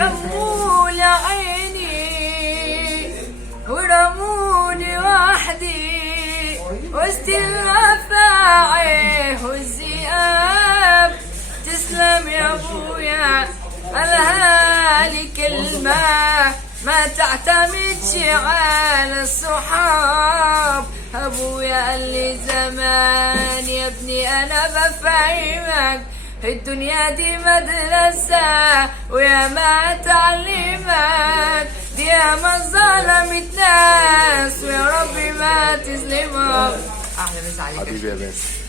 خمول عيني ورموني وحدي وسط الرفاعي والذئاب. تسلم يا ابويا قالها لي كلمة ما تعتمدش على الصحاب. ابويا قال لي زمان يا ابني انا بفهمك الدنيا دي مدرسة ويا ما تعلمك دي يا ما ظلمت ناس ويا ربي ما تظلمك. احلى مسا عليك حبيبي يا باسم.